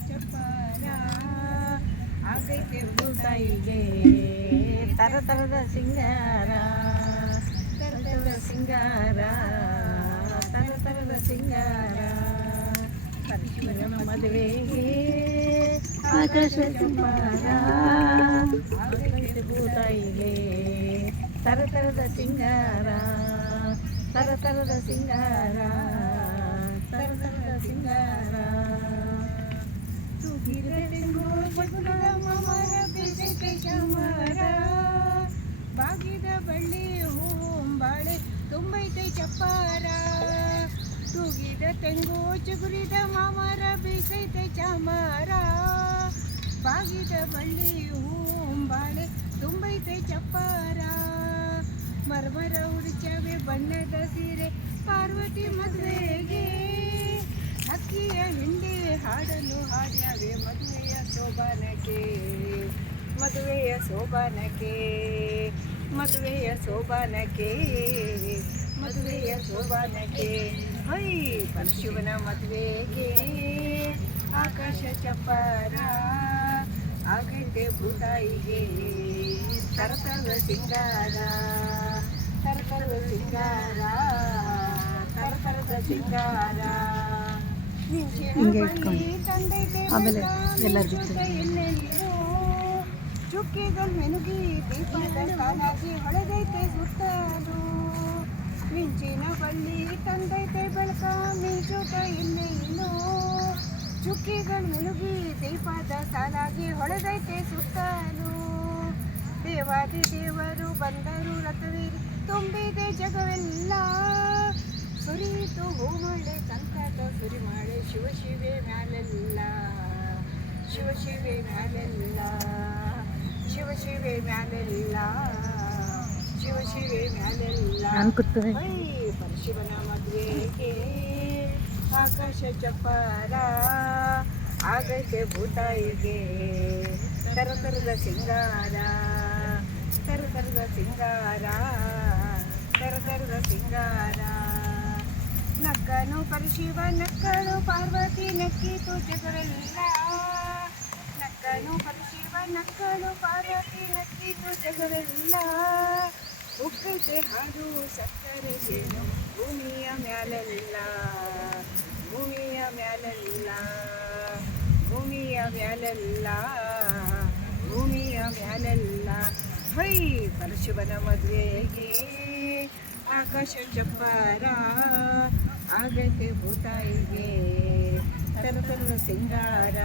ಚಪ್ಪಾರ ಆಗೈತೆ ಭೂತಾಯಿಗೆ ತರ ತರದ ಸಿಂಗಾರ ತರದ ಸಿಂಗಾರ ತರ ತರದ ಸಿಂಗಾರ ಪರಶುವನ ಮದುವೆಗೆ ಆಕಾಶ ಚಪ್ಪಾರ ಆಗೈತೆ ಭೂತಾಯಿಗೆ ತರ ತರದ ಸಿಂಗಾರ ತರ ತರದ ಸಿಂಗಾರ ತರ ತರದ ಸಿಂಗಾರ ಬಾಗಿದ ಬಳ್ಳಿ ಹೂಂಬಾಳೆ ತುಂಬೈತೆ ಚಪ್ಪಾರ ತೂಗಿದ ತೆಂಗು ಚುಗುರಿದ ಮಾಮರ ಬೀಸೈತೆ ಚಾಮರ ಬಾಗಿದ ಬಳ್ಳಿ ಹೂಂಬಾಳೆ ತುಂಬೈತೆ ಚಪ್ಪಾರ ಮರಮರ ಉಡಿಚವೆ ಬಣ್ಣದ ಸೀರೆ ಪಾರ್ವತಿ ಮದುವೆಗೆ ಅಕ್ಕಿಯ ಹಿಂಡಿ ಹಾಡಲು ಹಾಡ್ಯಾವೆ ಮದುವೆಯ ಶೋಭಾನಕ್ಕೆ ಮದುವೆಯ ಶೋಭಾನಕ್ಕೆ ಮದುವೆಯ ಶೋಭಾನಕ್ಕೆ ಮದುವೆಯ ಶೋಭಾನಕ್ಕೆ ಹೈ ಪರಶುವನ ಮದುವೆಗೆ ಆಕಾಶ ಚಪ್ಪಾರ ಆಗೈತೆ ಭೂತಾಯಿಗೆ ತರತರದ ಸಿಂಗಾರ ತರತರದ ಸಿಂಗಾರ ತರತರದ ಸಿಂಗಾರ ಆಮೇಲೆ ಎಲ್ಲ ಚುಕ್ಕಿಗಳು ಮೆನುಗಿ ದೀಪದ ಕಾಲಾಗಿ ಹೊಳೆದೈತೆ ಸುತ್ತಲು ಮಿಂಚಿನ ಬಳ್ಳಿ ತಂದೈತೆ ಬೆಳಕ ಮಿಂಚುತ ಇನ್ನೇನು ಚುಕ್ಕಿಗಳು ಮೆನುಗಿ ದೀಪದ ಸಾಲಾಗಿ ಹೊಳೆದೈತೆ ಸುತ್ತಲು ದೇವಾದಿ ದೇವರು ಬಂದರು ರಥವೀರಿ ತುಂಬಿದೆ ಜಗವೆಲ್ಲ ಸುರಿಯಿತು ಹೂಮಳೆ ಸಂಕಟ ಸುರಿಮಾಳೆ ಶಿವಶಿವೆ ಮ್ಯಾಲೆಲ್ಲ ಶಿವಶಿವೆ ಮ್ಯಾಲೆಲ್ಲ ಶಿವಶಿವೆ ಮ್ಯಾಲೆಲ್ಲ ಶಿವಶಿವೆ ಮ್ಯಾಲೆಲ್ಲ ಪರಶಿವನ ಮದುವೆಗೆ ಆಕಾಶ ಚಪ್ಪಾರ ಆಗೈತೆ ಭೂತಾಯಿಗೆ ತರತರದ ಸಿಂಗಾರ ತರತರದ ಸಿಂಗಾರ ತರತರದ ಸಿಂಗಾರ ನಕ್ಕನು ಪರಶಿವ ನಕ್ಕಳು ಪಾರ್ವತಿ ನಕ್ಕಿತು ಜಗವೆಲ್ಲ ನಕ್ಕನು ಪರಶಿವ ನಕ್ಕಳು ಪಾರ್ವತಿ ನಕ್ಕಿತು ಜಗವೆಲ್ಲ ಉಕ್ಕೈತೆ ಹಾಡು ಸಕ್ಕರೆ ಜೇನು ಭೂಮಿಯ ಮ್ಯಾಲೆಲ್ಲ ಭೂಮಿಯ ಮ್ಯಾಲೆಲ್ಲ ಭೂಮಿಯ ಮ್ಯಾಲೆಲ್ಲ ಭೂಮಿಯ ಮ್ಯಾಲೆಲ್ಲ ಹೈ ಪರಶುವನ ಮದುವೆಗೆ ಆಕಾಶ ಚಪ್ಪಾರ ಆಗೈತೆ ಭೂತಾಯಿಗೆ ತರತರದ ಸಿಂಗಾರ